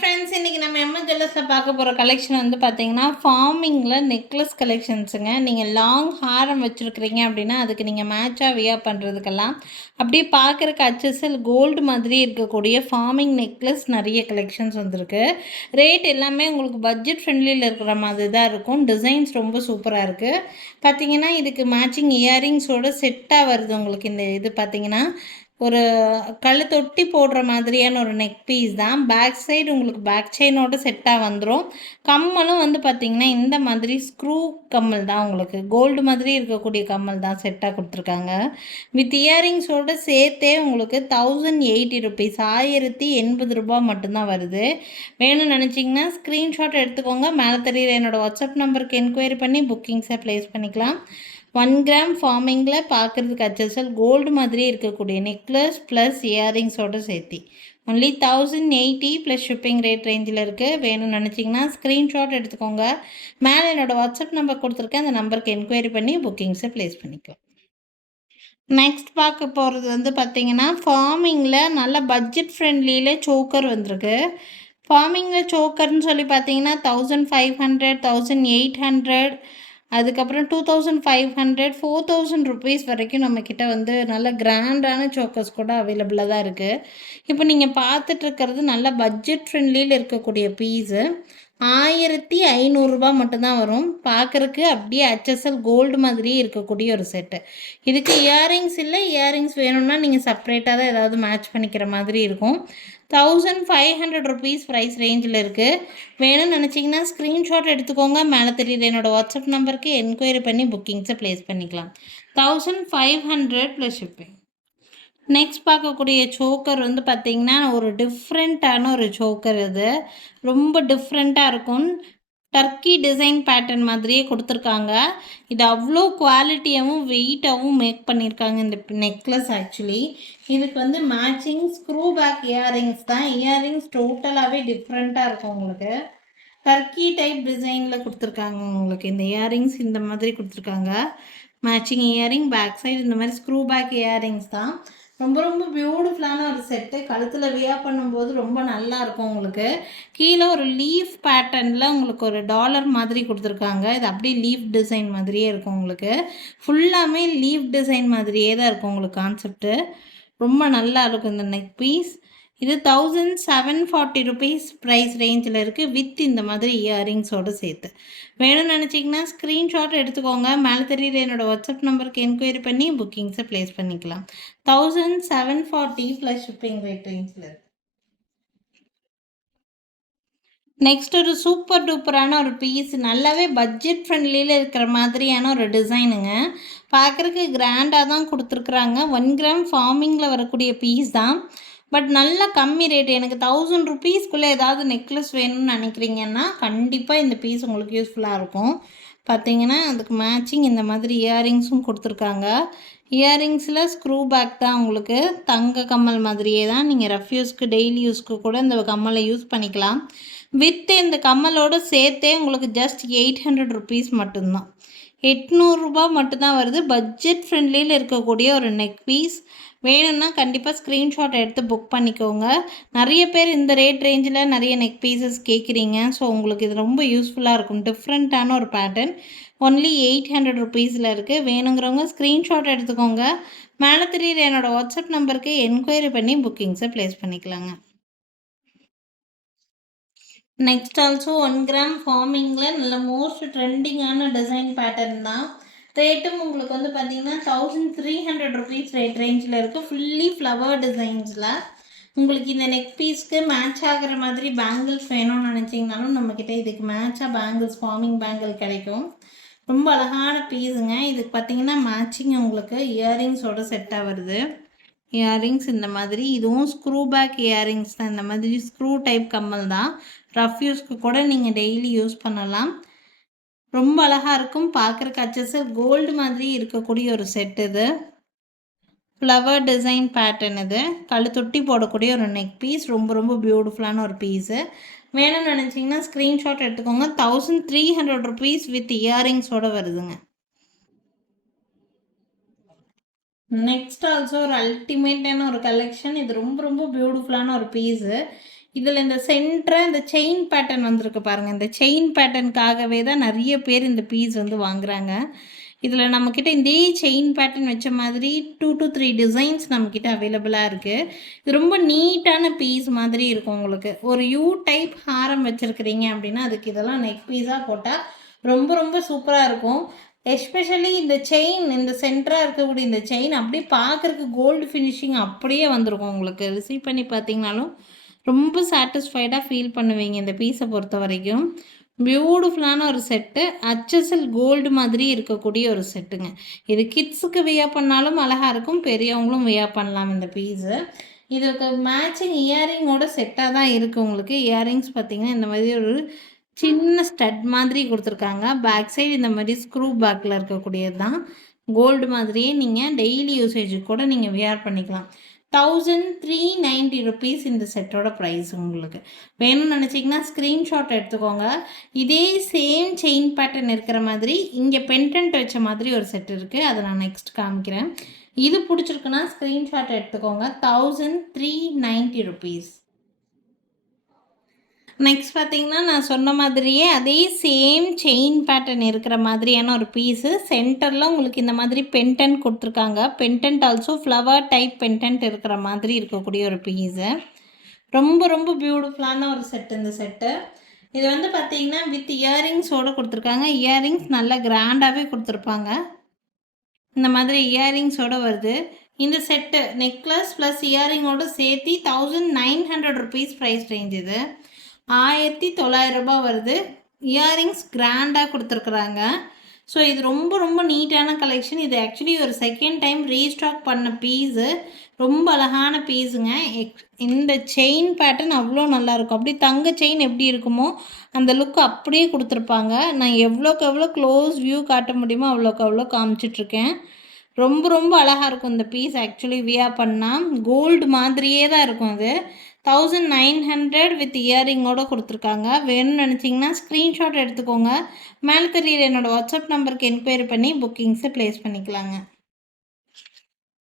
Friends, இன்றைக்கி நம்ம MS ஜுவல்லர்ஸில் பார்க்க போகிற கலெக்ஷன் வந்து பார்த்தீங்கன்னா ஃபார்மிங்கில் நெக்லஸ் கலெக்ஷன்ஸுங்க. நீங்கள் லாங் ஹாரம் வச்சுருக்கிறீங்க அப்படின்னா அதுக்கு நீங்கள் மேட்சாக வியர் பண்ணுறதுக்கெல்லாம் அப்படியே பார்க்குறக்கு HSL கோல்டு மாதிரி இருக்கக்கூடிய ஃபார்மிங் நெக்லஸ் நிறைய கலெக்ஷன்ஸ் வந்திருக்கு. ரேட் எல்லாமே உங்களுக்கு பட்ஜெட் ஃப்ரெண்ட்லியில் இருக்கிற மாதிரி தான் இருக்கும். டிசைன்ஸ் ரொம்ப சூப்பராக இருக்குது. பார்த்தீங்கன்னா இதுக்கு மேட்சிங் இயரிங்ஸோடு செட்டாக வருது. உங்களுக்கு இந்த இது பார்த்தீங்கன்னா ஒரு கழுத்தொட்டி போடுற மாதிரியான ஒரு நெக் பீஸ் தான். பேக் சைடு உங்களுக்கு பேக் செயினோட செட்டாக வந்துடும். கம்மலும் வந்து பார்த்திங்கன்னா இந்த மாதிரி ஸ்க்ரூ கம்மல் தான், உங்களுக்கு கோல்டு மாதிரி இருக்கக்கூடிய கம்மல் தான் செட்டாக கொடுத்துருக்காங்க. வித் இயரிங்ஸோடு சேர்த்தே உங்களுக்கு 1080 ருபீஸ், 1080 ரூபா மட்டும்தான் வருது. வேணும்னு நினச்சிங்கன்னா ஸ்க்ரீன்ஷாட் எடுத்துக்கோங்க. மேலே தெரியுற என்னோடய வாட்ஸ்அப் நம்பருக்கு என்கொயரி பண்ணி புக்கிங்ஸை ப்ளேஸ் பண்ணிக்கலாம். 1 கிராம் ஃபார்மிங்கில் பார்க்குறதுக்கு HSL கோல்டு மாதிரி இருக்கக்கூடிய நெக்லஸ் ப்ளஸ் இயரிங்ஸோடு சேர்த்தி ஒன்லி 1080 ப்ளஸ் ஷிப்பிங் ரேட் ரேஞ்சில் இருக்குது. வேணும்னு நினச்சிங்கன்னா ஸ்க்ரீன்ஷாட் எடுத்துக்கோங்க. மேலே என்னோடய வாட்ஸ்அப் நம்பர் கொடுத்துருக்கேன். அந்த நம்பருக்கு என்கொயரி பண்ணி புக்கிங்ஸை ப்ளேஸ் பண்ணிக்கலாம். நெக்ஸ்ட் பார்க்க போகிறது வந்து பார்த்திங்கன்னா ஃபார்மிங்கில் நல்ல பட்ஜெட் ஃப்ரெண்ட்லியில் சோக்கர் வந்திருக்கு. ஃபார்மிங்கில் சோக்கர்னு சொல்லி பார்த்தீங்கன்னா 1500, 1800, அதுக்கப்புறம் 2500, 4000 ருபீஸ் வரைக்கும் நம்மக்கிட்ட வந்து நல்ல கிராண்டான சோக்கர்ஸ் கூட அவைலபிளாக தான் இருக்குது. இப்போ நீங்கள் பார்த்துட்ருக்கிறது நல்ல பட்ஜெட் ஃப்ரெண்ட்லியில் இருக்கக்கூடிய பீஸு. 1500 மட்டும்தான் வரும். பார்க்குறக்கு அப்படியே HSL கோல்டு மாதிரியே இருக்கக்கூடிய ஒரு செட்டு. இதுக்கு இயரிங்ஸ் இல்லை. இயரிங்ஸ் வேணும்னா நீங்கள் செப்ரேட்டாக தான் ஏதாவது மேட்ச் பண்ணிக்கிற மாதிரி இருக்கும். 1500 ருபீஸ் ப்ரைஸ் ரேஞ்சில் இருக்குது. வேணும்னு நினச்சிங்கன்னா ஸ்க்ரீன்ஷாட் எடுத்துக்கோங்க. மேலே தெரியுது என்னோடய வாட்ஸ்அப் நம்பருக்கு என்கொயரி பண்ணி புக்கிங்ஸை ப்ளேஸ் பண்ணிக்கலாம். 1500 ப்ளஸ் ஷிப்பிங். நெக்ஸ்ட் பார்க்கக்கூடிய சோக்கர் வந்து பார்த்திங்கன்னா ஒரு டிஃப்ரெண்ட்டான ஒரு சோக்கர். இது ரொம்ப டிஃப்ரெண்ட்டாக இருக்கும். டர்க்கி டிசைன் பேட்டர்ன் மாதிரியே கொடுத்துருக்காங்க. இது அவ்வளோ குவாலிட்டியாகவும் வெயிட்டாகவும் மேக் பண்ணியிருக்காங்க இந்த நெக்லஸ். ஆக்சுவலி இதுக்கு வந்து மேட்சிங் ஸ்க்ரூ பேக் இயரிங்ஸ் தான். இயரிங்ஸ் டோட்டலாகவே டிஃப்ரெண்ட்டாக இருக்கும். உங்களுக்கு டர்க்கி டைப் டிசைனில் கொடுத்துருக்காங்க. உங்களுக்கு இந்த இயரிங்ஸ் இந்த மாதிரி கொடுத்துருக்காங்க. மேட்சிங் இயரிங், பேக் சைடு இந்த மாதிரி ஸ்க்ரூ பேக் இயரிங்ஸ் தான். ரொம்ப ரொம்ப பியூட்டிஃபுல்லான ஒரு செட்டு. கழுத்தில் வியர் பண்ணும்போது ரொம்ப நல்லா இருக்கும். உங்களுக்கு கீழே ஒரு லீஃப் பேட்டர்னில் உங்களுக்கு ஒரு டாலர் மாதிரி கொடுத்துருக்காங்க. இது அப்படியே லீஃப் டிசைன் மாதிரியே இருக்கும். உங்களுக்கு ஃபுல்லாமே லீஃப் டிசைன் மாதிரியே தான் இருக்கும் உங்களுக்கு கான்செப்ட்டு. ரொம்ப நல்லா இருக்கும் இந்த நெக் பீஸ். இது 1740 ருபீஸ் ப்ரைஸ் ரேஞ்சில் இருக்குது. வித் இந்த மாதிரி இயரிங்ஸோடு சேர்த்து. வேணும்னு நினச்சிங்கன்னா ஸ்க்ரீன்ஷாட் எடுத்துக்கோங்க. மேலே தெரியுற என்னோடய வாட்ஸ்அப் நம்பருக்கு என்கொயரி பண்ணி புக்கிங்ஸை ப்ளேஸ் பண்ணிக்கலாம். 1740 ப்ளஸ் ஷிப்பிங் ரேட் ரேஞ்சில் இருக்குது. நெக்ஸ்ட் ஒரு சூப்பர் டூப்பரான ஒரு பீஸ். நல்லாவே பட்ஜெட் ஃப்ரெண்ட்லியில் இருக்கிற மாதிரியான ஒரு டிசைனுங்க. பார்க்குறக்கு கிராண்டாக தான் கொடுத்துருக்குறாங்க. 1 கிராம் ஃபார்மிங்கில் வரக்கூடிய பீஸ் தான். பட் நல்ல கம்மி ரேட். எனக்கு 1000 ருபீஸ்க்குள்ளே ஏதாவது நெக்லஸ் வேணும்னு நினைக்கிறீங்கன்னா கண்டிப்பாக இந்த பீஸ் உங்களுக்கு யூஸ்ஃபுல்லாக இருக்கும். பார்த்தீங்கன்னா அதுக்கு மேட்சிங் இந்த மாதிரி இயரிங்ஸும் கொடுத்துருக்காங்க. இயரிங்ஸில் ஸ்க்ரூ பேக் தான். உங்களுக்கு தங்க கம்மல் மாதிரியே தான். நீங்கள் ரஃப் யூஸ்க்கு டெய்லி யூஸ்க்கு கூட இந்த கம்மலை யூஸ் பண்ணிக்கலாம். வித் இந்த கம்மலோடு சேர்த்தே உங்களுக்கு ஜஸ்ட் 800 ருபீஸ் மட்டும்தான். 800 ரூபா மட்டும்தான் வருது. பட்ஜெட் ஃப்ரெண்ட்லியில் இருக்கக்கூடிய ஒரு நெக் பீஸ். வேணும்னா கண்டிப்பாக ஸ்க்ரீன்ஷாட் எடுத்து புக் பண்ணிக்கோங்க. நிறைய பேர் இந்த ரேட் ரேஞ்சில் நிறைய நெக் பீசஸ் கேட்குறீங்க. ஸோ உங்களுக்கு இது ரொம்ப யூஸ்ஃபுல்லாக இருக்கும். டிஃப்ரெண்ட்டான ஒரு பேட்டர்ன். ஒன்லி 800 ருபீஸில் இருக்குது. வேணுங்கிறவங்க ஸ்க்ரீன்ஷாட் எடுத்துக்கோங்க. மேலே தெரியுற என்னோடய வாட்ஸ்அப் நம்பருக்கு என்கொயரி பண்ணி புக்கிங்ஸை ப்ளேஸ் பண்ணிக்கலாங்க. நெக்ஸ்ட் ஆல்சோ 1 கிராம் ஃபார்மிங்கில் நல்ல மோஸ்ட் ட்ரெண்டிங்கான டிசைன் பேட்டர்ன் தான். ரேட்டும் உங்களுக்கு வந்து பார்த்திங்கன்னா 1300 ருபீஸ் ரேட் ரேஞ்சில் இருக்குது. ஃபுல்லி ஃப்ளவர் டிசைன்ஸில். உங்களுக்கு இந்த நெக் பீஸ்க்கு மேட்ச் ஆகிற மாதிரி பேங்கிள்ஸ் வேணும்னு நினச்சிங்கனாலும் நம்மக்கிட்ட இதுக்கு மேட்சாக பேங்கிள்ஸ், ஃபார்மிங் பேங்கிள் கிடைக்கும். ரொம்ப அழகான பீஸுங்க. இதுக்கு பார்த்திங்கன்னா மேட்சிங் உங்களுக்கு இயரிங்ஸோட செட்டாக வருது. இயரிங்ஸ் இந்த மாதிரி. இதுவும் ஸ்க்ரூ பேக் இயரிங்ஸ் தான். இந்த மாதிரி ஸ்க்ரூ டைப் கம்மல் தான். ரஃப் யூஸ்க்கு கூட நீங்கள் டெய்லி யூஸ் பண்ணலாம். ரொம்ப அழகாக இருக்கும். பார்க்குறக்கு HSL கோல்டு மாதிரி இருக்கக்கூடிய ஒரு செட். இது ஃப்ளவர் டிசைன் பேட்டர்ன். இது கழுத்தொட்டி போடக்கூடிய ஒரு நெக் பீஸ். ரொம்ப ரொம்ப பியூட்டிஃபுல்லான ஒரு பீஸு. வேணும்னு நினச்சிங்கன்னா ஸ்க்ரீன்ஷாட் எடுத்துக்கோங்க. 1300 ருபீஸ் வித் இயரிங்ஸோடு வருதுங்க. நெக்ஸ்ட் ஆல்சோ ஒரு அல்டிமேட்டான ஒரு கலெக்ஷன். இது ரொம்ப ரொம்ப பியூட்டிஃபுல்லான ஒரு பீஸு. இதில் இந்த சென்டராக இந்த செயின் பேட்டர்ன் வந்திருக்கு பாருங்கள். இந்த செயின் பேட்டர்னுக்காகவே தான் நிறைய பேர் இந்த பீஸ் வந்து வாங்குகிறாங்க. இதில் நம்மக்கிட்ட இதே செயின் பேட்டர்ன் வச்ச மாதிரி 2 to 3 டிசைன்ஸ் நம்மக்கிட்ட அவைலபிளாக இருக்குது. இது ரொம்ப நீட்டான பீஸ் மாதிரி இருக்கும். உங்களுக்கு ஒரு யூ டைப் ஹாரம் வச்சுருக்கிறீங்க அப்படின்னா அதுக்கு இதெல்லாம் நெக் பீஸாக போட்டால் ரொம்ப ரொம்ப சூப்பராக இருக்கும். எஸ்பெஷலி இந்த செயின், இந்த சென்டராக இருக்கக்கூடிய இந்த செயின் அப்படியே பார்க்குறக்கு கோல்டு ஃபினிஷிங் அப்படியே வந்திருக்கும். உங்களுக்கு ரிசீவ் பண்ணி பார்த்தீங்கனாலும் ரொம்ப சாட்டிஸ்ஃபைடாக ஃபீல் பண்ணுவீங்க இந்த பீஸை பொறுத்த வரைக்கும். பியூட்டிஃபுல்லான ஒரு செட்டு, HSL கோல்டு மாதிரி இருக்கக்கூடிய ஒரு செட்டுங்க. இது கிட்ஸுக்கு வியர் பண்ணாலும் அழகாக இருக்கும், பெரியவங்களும் வியர் பண்ணலாம் இந்த பீஸு. இதுக்கு மேட்சிங் இயரிங்கோட செட்டாக தான் இருக்குது. உங்களுக்கு இயரிங்ஸ் பார்த்திங்கன்னா இந்த மாதிரி ஒரு சின்ன ஸ்டட் மாதிரி கொடுத்துருக்காங்க. பேக் சைடு இந்த மாதிரி ஸ்க்ரூ பேக்கில் இருக்கக்கூடியது தான். கோல்டு மாதிரியே நீங்கள் டெய்லி யூசேஜுக்கு கூட நீங்கள் வியர் பண்ணிக்கலாம். 1390 rupees இந்த செட்டோட ப்ரைஸ். உங்களுக்கு வேணும்னு நினச்சிங்கன்னா ஸ்க்ரீன்ஷாட் எடுத்துக்கோங்க. இதே சேம் செயின் பேட்டர்ன் இருக்கிற மாதிரி இங்கே பென்டென்ட் வச்ச மாதிரி ஒரு செட் இருக்குது, அதை நான் நெக்ஸ்ட் காமிக்கிறேன். இது பிடிச்சிருக்குன்னா ஸ்க்ரீன்ஷாட் எடுத்துக்கோங்க. 1390 rupees. நெக்ஸ்ட் பார்த்தீங்கன்னா நான் சொன்ன மாதிரியே அதே சேம் செயின் பேட்டர்ன் இருக்கிற மாதிரியான ஒரு பீஸு. சென்டரில் உங்களுக்கு இந்த மாதிரி பென்டென்ட் கொடுத்துருக்காங்க. Pendant also flower type pendant இருக்கிற மாதிரி இருக்கக்கூடிய ஒரு பீஸு. ரொம்ப ரொம்ப பியூட்டிஃபுல்லான ஒரு செட்டு இந்த செட்டு. இது வந்து பார்த்திங்கன்னா வித் இயரிங்ஸோடு கொடுத்துருக்காங்க. இயரிங்ஸ் நல்லா கிராண்டாகவே கொடுத்துருப்பாங்க. இந்த மாதிரி இயரிங்ஸோடு வருது இந்த செட்டு. நெக்லஸ் ப்ளஸ் இயரிங்கோடு சேர்த்து 1900 rupees ப்ரைஸ் ரேஞ்ச். இது 1900 ரூபாய் வருது. இயரிங்ஸ் கிராண்டாக கொடுத்துருக்குறாங்க. ஸோ இது ரொம்ப ரொம்ப நீட்டான கலெக்ஷன். இது ஆக்சுவலி ஒரு செகண்ட் டைம் ரீஸ்டாக் பண்ண பீஸு. ரொம்ப அழகான பீஸுங்க. இந்த செயின் பேட்டர்ன் அவ்வளோ நல்லாயிருக்கும். அப்படி தங்க செயின் எப்படி இருக்குமோ அந்த லுக் அப்படியே கொடுத்துருப்பாங்க. நான் எவ்வளோக்கு எவ்வளோ க்ளோஸ் வியூ காட்ட முடியுமோ அவ்வளோக்கு அவ்வளோ காமிச்சிட்ருக்கேன். ரொம்ப ரொம்ப அழகாக இருக்கும் இந்த பீஸ். ஆக்சுவலி வியர் பண்ணால் கோல்டு மாதிரியே தான் இருக்கும். அது 1900 வித் இயரிங்கோடு கொடுத்துருக்காங்க. வேணும்னு நினச்சிங்கன்னா ஸ்க்ரீன்ஷாட் எடுத்துக்கோங்க. மேலே தெரியுற என்னோடய வாட்ஸ்அப் நம்பருக்கு என்கொயரி பண்ணி புக்கிங்ஸை ப்ளேஸ் பண்ணிக்கலாங்க.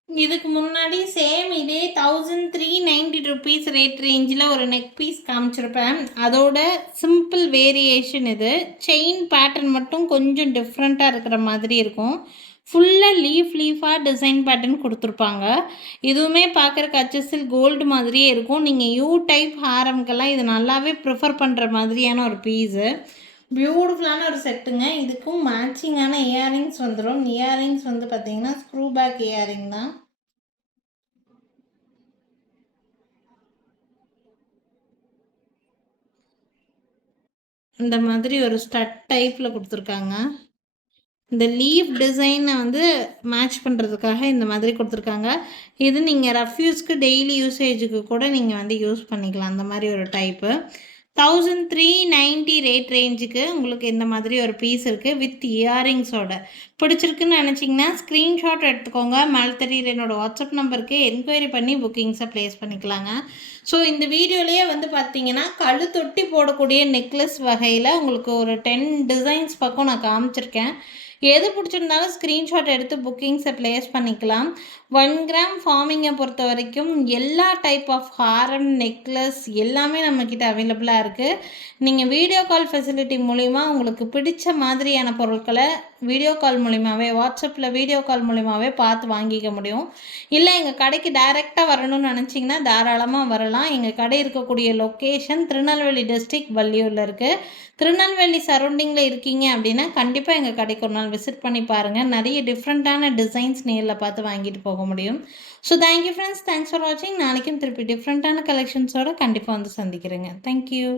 இதுக்கு முன்னாடி சேம் இதே 1390 rupees ரேட் ரேஞ்சில் ஒரு நெக் பீஸ் காமிச்சிருப்பேன். அதோட சிம்பிள் வேரியேஷன் இது. செயின் பேட்டர்ன் மட்டும் கொஞ்சம் டிஃப்ரெண்ட்டாக இருக்கிற மாதிரி இருக்கும். ஃபுல்லாக லீஃபாக டிசைன் பேட்டர்ன் கொடுத்துருப்பாங்க. இதுவுமே பார்க்குறக்கு HSL கோல்டு மாதிரியே இருக்கும். நீங்கள் யூ டைப் ஹாரம்க்கெல்லாம் இது நல்லாவே ப்ரிஃபர் பண்ணுற மாதிரியான ஒரு பீஸு. பியூட்டிஃபுல்லான ஒரு செட்டுங்க. இதுக்கும் மேட்சிங்கான இயரிங்ஸ் வந்துடும். இயரிங்ஸ் வந்து பார்த்திங்கன்னா ஸ்க்ரூ பேக் இயரிங் தான். இந்த மாதிரி ஒரு ஸ்டட் டைப்பில் கொடுத்துருக்காங்க. இந்த லீஃப் டிசைனை வந்து மேட்ச் பண்ணுறதுக்காக இந்த மாதிரி கொடுத்துருக்காங்க. இது நீங்கள் ரஃப்யூஸ்க்கு டெய்லி யூசேஜுக்கு கூட நீங்கள் வந்து யூஸ் பண்ணிக்கலாம். அந்த மாதிரி ஒரு டைப்பு. 1390 ரேட் ரேஞ்சுக்கு உங்களுக்கு இந்த மாதிரி ஒரு பீஸ் இருக்குது வித் இயரிங்ஸோட. பிடிச்சிருக்குன்னு நினச்சிங்கன்னா ஸ்க்ரீன்ஷாட் எடுத்துக்கோங்க. மேலே தெரியுற என்னோடய வாட்ஸ்அப் நம்பருக்கு என்கொயரி பண்ணி புக்கிங்ஸை ப்ளேஸ் பண்ணிக்கலாங்க. ஸோ இந்த வீடியோலேயே வந்து பார்த்தீங்கன்னா கழுத்தொட்டி போடக்கூடிய நெக்லஸ் வகையில் உங்களுக்கு ஒரு 10 டிசைன்ஸ் பக்கம் நான் காமிச்சிருக்கேன். எது பிடிச்சிருந்தாலும் ஸ்க்ரீன்ஷாட் எடுத்து புக்கிங்ஸை ப்ளேஸ் பண்ணிக்கலாம். 1 கிராம் ஃபார்மிங்கை பொறுத்த வரைக்கும் எல்லா டைப் ஆஃப் ஹாரம், நெக்லஸ் எல்லாமே நம்மக்கிட்ட அவைலபிளாக இருக்குது. நீங்கள் வீடியோ கால் ஃபெசிலிட்டி மூலிமா உங்களுக்கு பிடிச்ச மாதிரியான பொருட்களை வீடியோ கால் மூலிமாவே, வாட்ஸ்அப்பில் வீடியோ கால் மூலிமாவே பார்த்து வாங்கிக்க முடியும். இல்லை எங்கள் கடைக்கு டைரெக்டாக வரணும்னு நினச்சிங்கன்னா தாராளமாக வரலாம். எங்கள் கடை இருக்கக்கூடிய லொக்கேஷன் திருநெல்வேலி டிஸ்ட்ரிக்ட் வள்ளியூரில் இருக்குது. திருநெல்வேலி சரௌண்டிங்கில் இருக்கீங்க அப்படின்னா கண்டிப்பாக எங்கள் கடைக்கு ஒரு நாள் விசிட் பண்ணி பாருங்கள். நிறைய டிஃப்ரெண்ட்டான டிசைன்ஸ் நேரில் பார்த்து வாங்கிட்டு போக முடியும். So thank you friends, thanks for வாட்சிங். நாளைக்கும் திருப்பி டிஃப்ரெண்ட்டான கலெக்ஷன்ஸோடு கண்டிப்பாக வந்து சந்திக்கிறேங்க. தேங்க்யூ.